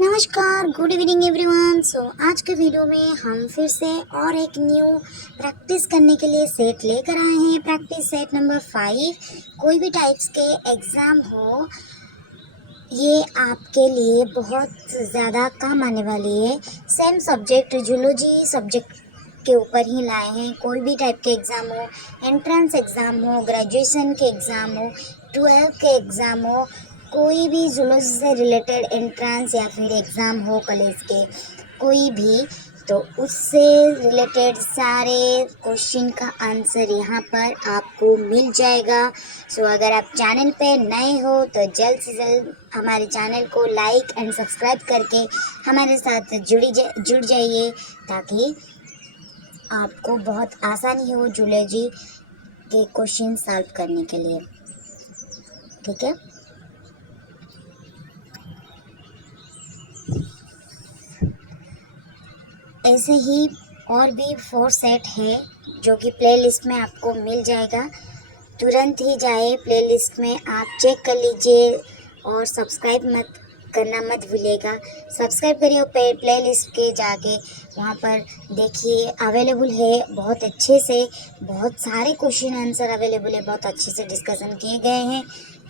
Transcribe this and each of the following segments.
नमस्कार, good evening everyone. आज के वीडियो में हम फिर से और एक न्यू प्रैक्टिस करने के लिए सेट लेकर आए हैं। Practice set number 5। कोई भी टाइप्स के एग्ज़ाम हो, ये आपके लिए बहुत ज़्यादा काम आने वाली है। सेम सब्जेक्ट जूलॉजी सब्जेक्ट के ऊपर ही लाए हैं। कोई भी टाइप के एग्ज़ाम हो, एंट्रेंस एग्ज़ाम हो, ग्रेजुएशन के एग्ज़ाम हो, 12 के एग्ज़ाम हो, कोई भी जूलॉजी से रिलेटेड एंट्रेंस या फिर एग्ज़ाम हो कॉलेज के, कोई भी, तो उससे रिलेटेड सारे क्वेश्चन का आंसर यहाँ पर आपको मिल जाएगा। अगर आप चैनल पे नए हो तो जल्द से जल्द हमारे चैनल को लाइक एंड सब्सक्राइब करके हमारे साथ जुड़ जाइए, ताकि आपको बहुत आसानी हो जूलॉजी के क्वेश्चन सॉल्व करने के लिए। ठीक है, ऐसे ही और भी 4 सेट है जो कि प्लेलिस्ट में आपको मिल जाएगा। तुरंत ही जाए प्लेलिस्ट में, आप चेक कर लीजिए और सब्सक्राइब करना मत भूलिएगा। सब्सक्राइब करिए और प्लेलिस्ट के जाके वहाँ पर देखिए, अवेलेबल है बहुत अच्छे से, बहुत सारे क्वेश्चन आंसर अवेलेबल है, बहुत अच्छे से डिस्कशन किए गए हैं।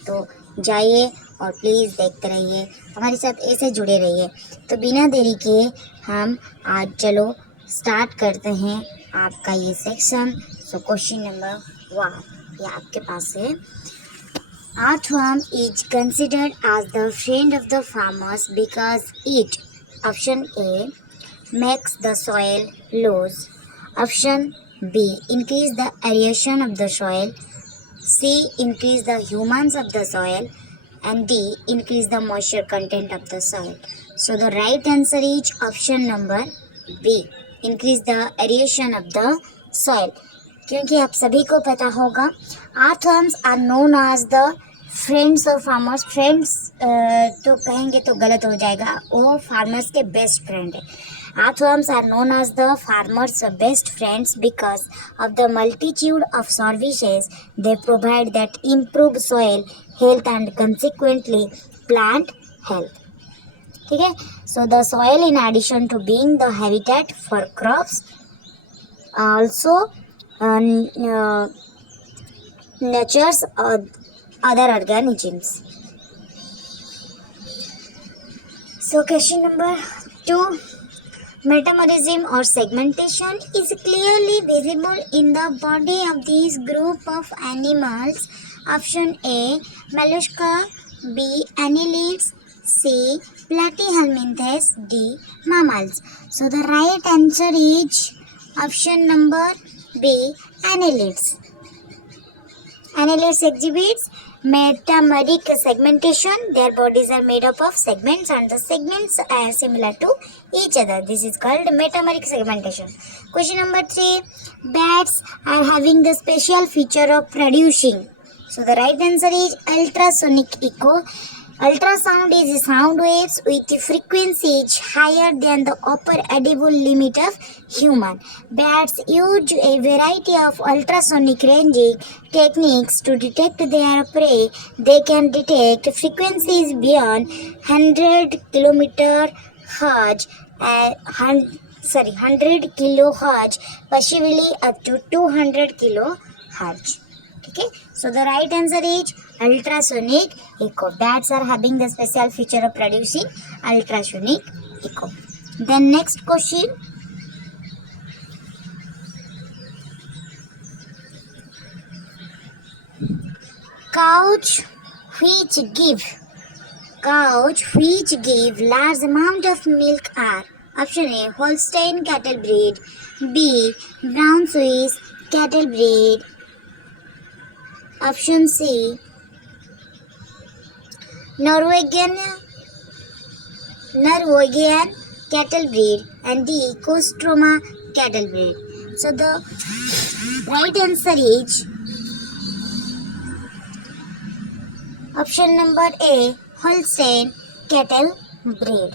तो जाइए और प्लीज़ देखते रहिए, हमारे साथ ऐसे जुड़े रहिए। तो बिना देरी के हम आज चलो स्टार्ट करते हैं आपका ये सेक्शन। क्वेश्चन नंबर 1 ये आपके पास है। Earthworm is considered as the friend of the farmers because it, option A, makes the soil loose, option B, increase the aeration of the soil, C, increase the humans of the soil, and D, increase the moisture content of the soil. So the right answer is option number B, increase the aeration of the soil. क्योंकि आप सभी को पता होगा, earthworms are known as the friends of farmers. Friends तो कहेंगे तो गलत हो जाएगा, वो फार्मर्स के बेस्ट फ्रेंड है। earthworms are known as the farmers' best friends because of the multitude of services they provide that improve soil health and consequently plant health. ठीक है, so the soil in addition to being the habitat for crops also nurtures other organisms. So question number 2, metamerism or segmentation is clearly visible in the body of this group of animals. Option A, mollusca, B, annelids, C, platyhelminthes, D, mammals. So the right answer is option number B, annelids. Annelids exhibits metameric segmentation. Their bodies are made up of segments and the segments are similar to each other. This is called metameric segmentation. Question number 3, bats are having the special feature of producing. So the right answer is ultrasonic echo. Ultrasound is sound waves with frequencies higher than the upper audible limit of human. Bats use a variety of ultrasonic ranging techniques to detect their prey. They can detect frequencies beyond 100 kilohertz, 100 kilohertz, possibly up to 200 kilohertz. Okay, so the right answer is ultrasonic echo. Bats are having the special feature of producing ultrasonic echo. Then next question, cows which give large amount of milk are: option A, Holstein cattle breed, B, brown Swiss cattle breed, option C, Norwegian cattle breed, and D, Kostroma cattle breed. So the right answer is option number A, Holstein cattle breed.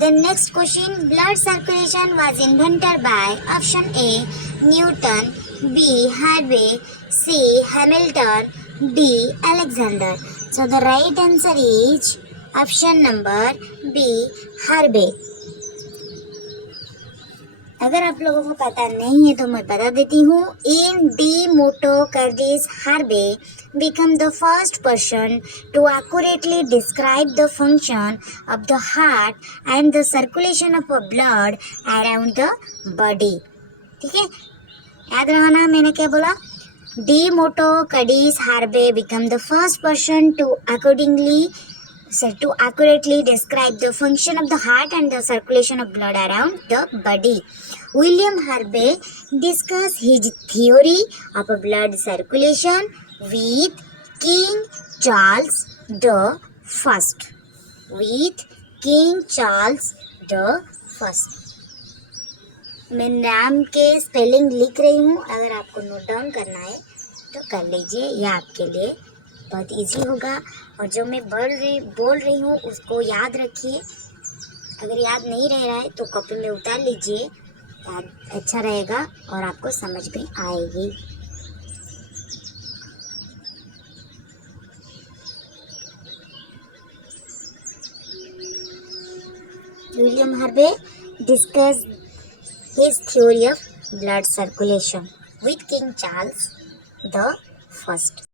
The next question, blood circulation was invented by: option A, Newton, B, Harvey, C, Hamilton, D, Alexander. So the right answer is option number B, हर्बे। अगर आप लोगों को पता नहीं है तो मैं बता देती हूँ। In De Motu Cordis Harvey become the first person to accurately describe the function of the heart and the circulation of the blood around the body। ठीक है, याद रहा ना मैंने क्या बोला। De Motu Cordis Harvey become the first person to accurately describe the function of the heart and the circulation of blood around the body. William Harvey discussed his theory of blood circulation with King Charles the First. With King Charles the First. मैं नाम के spelling लिख रही हूँ, अगर आपको note down करना है तो कर लीजिए, यह आपके लिए बहुत इजी होगा। और जो मैं बोल रही हूँ उसको याद रखिए। अगर याद नहीं रह रहा है तो कॉपी में उतार लीजिए, याद अच्छा रहेगा और आपको समझ में आएगी। William Harvey discuss his theory of blood circulation with King Charles the First.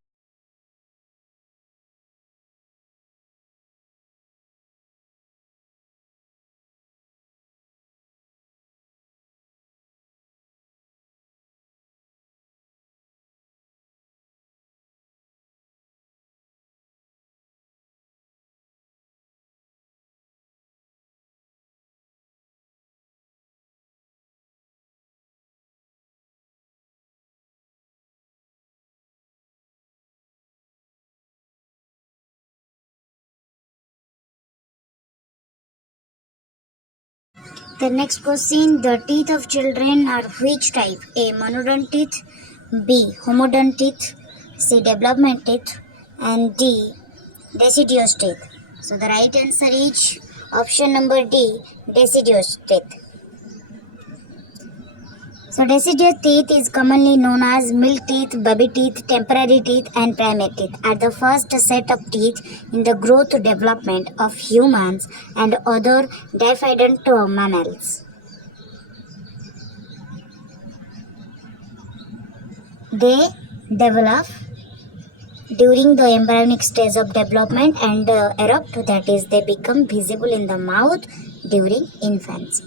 The next question, the teeth of children are which type? A. Monodont teeth, B. Homodont teeth, C. Development teeth, and D. Deciduous teeth. So the right answer is option number D, deciduous teeth. So deciduous teeth is commonly known as milk teeth, baby teeth, temporary teeth, and primate teeth, are the first set of teeth in the growth development of humans and other diffident mammals. They develop during the embryonic stage of development and erupt, that is, they become visible in the mouth during infancy.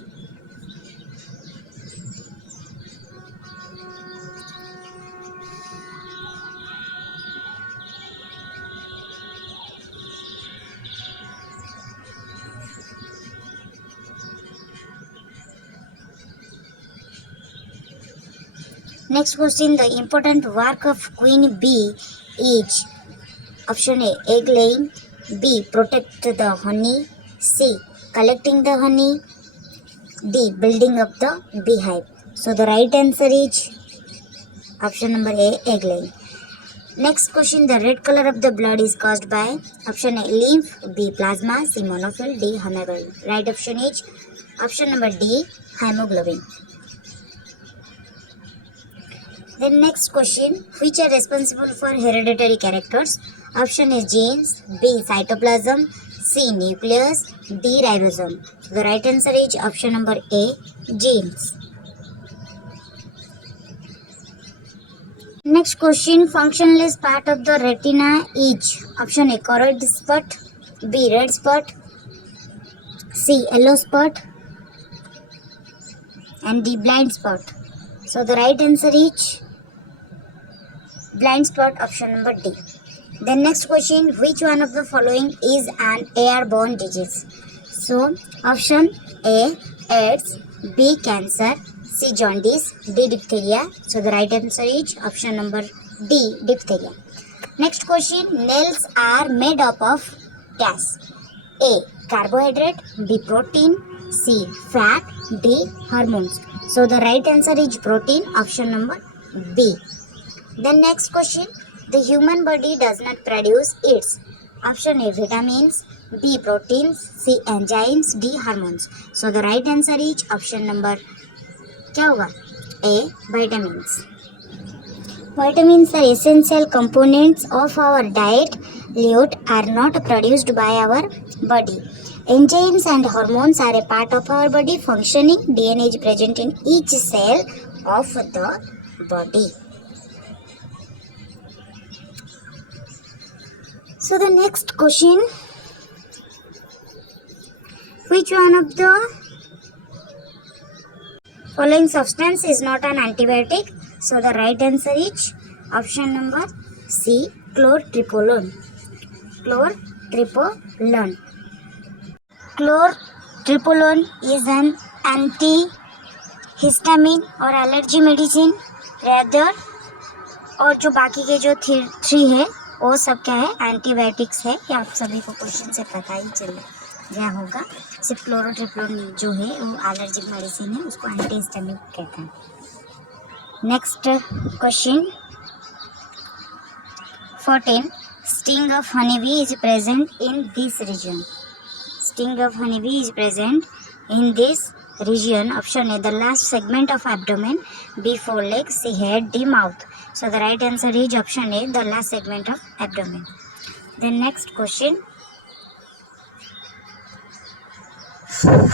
Next question, the important work of queen bee is option A, egg laying, B, protect the honey, C, collecting the honey, D, building up the beehive. So the right answer is option number A, egg laying. Next question, the red color of the blood is caused by option A, lymph, B, plasma, C, monophil, D, hemoglobin. Right option is option number D, hemoglobin. Then next question, which are responsible for hereditary characters? Option A, genes, B, cytoplasm, C, nucleus, D, ribosome. So the right answer is option number A, genes. Next question, functionless part of the retina is option A, choroid spot, B, red spot, C, yellow spot, and D, blind spot. So the right answer is blind spot, option number D. The next question, which one of the following is an airborne disease? So option A, AIDS, B, cancer, C, jaundice, D, diphtheria. So the right answer is option number D, diphtheria. Next question, nails are made up of gas. A, carbohydrate, B, protein, C, fat, D, hormones. So the right answer is protein, option number B. The next question, the human body does not produce its option A, vitamins, B, proteins, C, enzymes, D, hormones. So the right answer is option number क्या होगा A, vitamins. Vitamins are essential components of our diet fluid are not produced by our body. Enzymes and hormones are a part of our body functioning. DNA is present in each cell of the body. So the next question, which one of the following substance is not an antibiotic? So the right answer is option number C, chlortripolone. Chlortripolone. Chlortripolone is an antihistamine और allergy medicine rather, और जो बाकी के जो three है वो सब क्या है, एंटीबायोटिक्स है। ये आप सभी को क्वेश्चन से पता ही चल गया होगा। सिर्फ क्लोरोट्रिप्लोन जो है वो एलर्जिक मेडिसिन है, उसको एंटीहिस्टामिक कहते हैं। Next question 14, sting of honeybee is present in this region. Sting of honeybee is present in this region. Option A, the last segment of abdomen, B, foreleg, C, head, D, mouth. So the right answer is option A, the last segment of abdomen. The next question,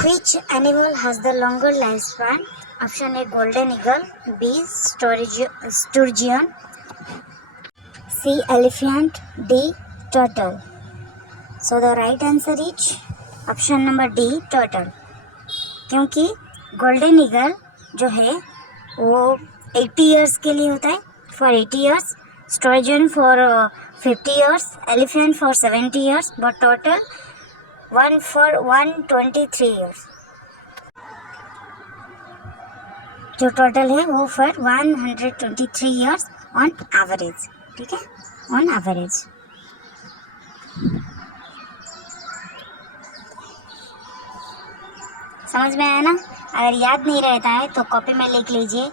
which animal has the longer lifespan? Option A, golden eagle, B, sturgeon, C, elephant, D, turtle. So the right answer is option number D, turtle. क्योंकि golden eagle जो है वो 80 years के लिए होता है, for 80 years, sturgeon for 50 years, elephant for 70 years, but turtle one for 123 years. जो turtle है वो फॉर 123 इयर्स ऑन एवरेज, ठीक है, ऑन एवरेज। समझ में आया ना? अगर याद नहीं रहता है तो कॉपी में लिख लीजिए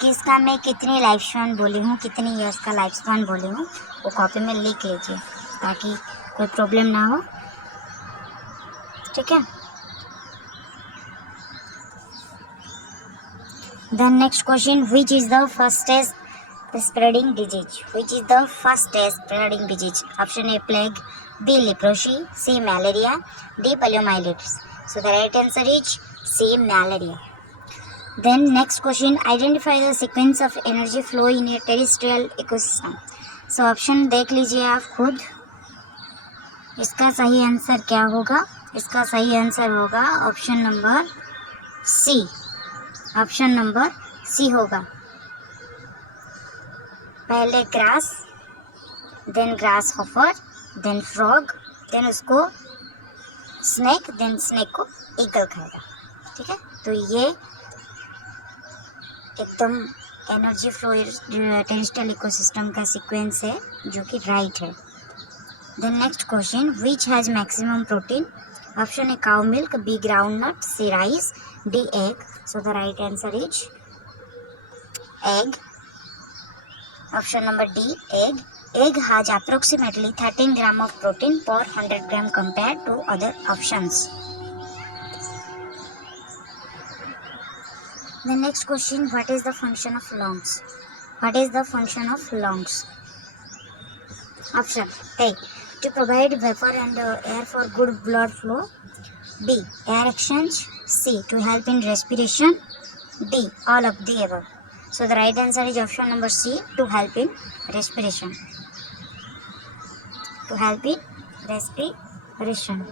कि इसका मैं कितनी लाइफ स्पैन बोली हूँ, कितनी ईयर्स का लाइफ स्पैन बोली हूँ, वो कॉपी में लिख लीजिए ताकि कोई प्रॉब्लम ना हो, ठीक है। Then next question, which is the fastest spreading disease? Which is the fastest spreading disease? Option A, plague, B, leprosy, C, malaria, D, poliomyelitis. So the right answer is C, malaria. Then next question, identify the sequence of energy flow in a terrestrial ecosystem. So option देख लीजिए आप खुद, इसका सही answer क्या होगा? इसका सही आंसर होगा option number C, option number C होगा। पहले grass, then grasshopper, then frog, then उसको स्नेक, देन स्नेक को ईगल खाएगा, ठीक है। तो ये एकदम एनर्जी फ्लो टेरेस्ट्रियल इकोसिस्टम का सीक्वेंस है जो कि राइट है। Then next question, which has maximum protein? Option A, cow milk, B, groundnut, C, rice, D, egg. So the right answer is egg, option number D, egg. Egg has approximately 13 grams of protein per 100 grams compared to other options. The next question, what is the function of lungs? What is the function of lungs? Option A, to provide vapor and air for good blood flow. B, air exchange. C, to help in respiration. D, all of the above. So the right answer is option number C, to help in respiration. To help in respiration.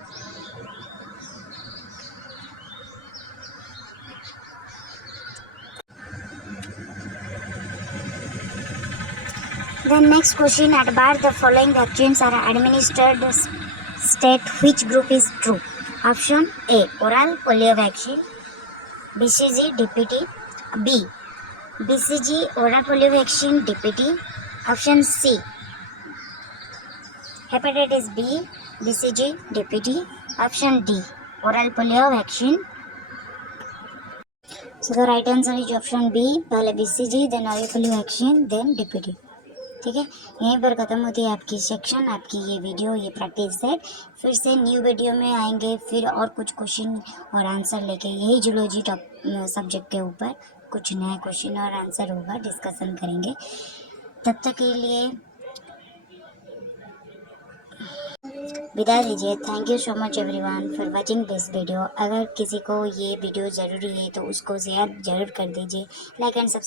The next question, at birth the following vaccines are administered, state which group is true. Option A, oral polio vaccine, BCG, DPT. B, BCG, oral polio vaccine, DPT. Option C, hepatitis B, BCG, DPT. Option D, oral polio vaccine. So the right answer is option B, पहले BCG, then oral polio vaccine, then DPT, ठीक है। यहीं पर ख़त्म होती है आपकी section, आपकी ये वीडियो, ये प्रैक्टिस सेट। फिर से न्यू वीडियो में आएंगे, फिर और कुछ क्वेश्चन और आंसर लेके, यही जूलॉजी सब्जेक्ट के ऊपर कुछ नए क्वेश्चन और आंसर होगा, डिस्कशन करेंगे। तब तक के लिए विदा दीजिए। Thank you so much everyone for watching this video. अगर किसी को ये वीडियो ज़रूरी है तो उसको शेयर ज़रूर कर दीजिए। Like and subscribe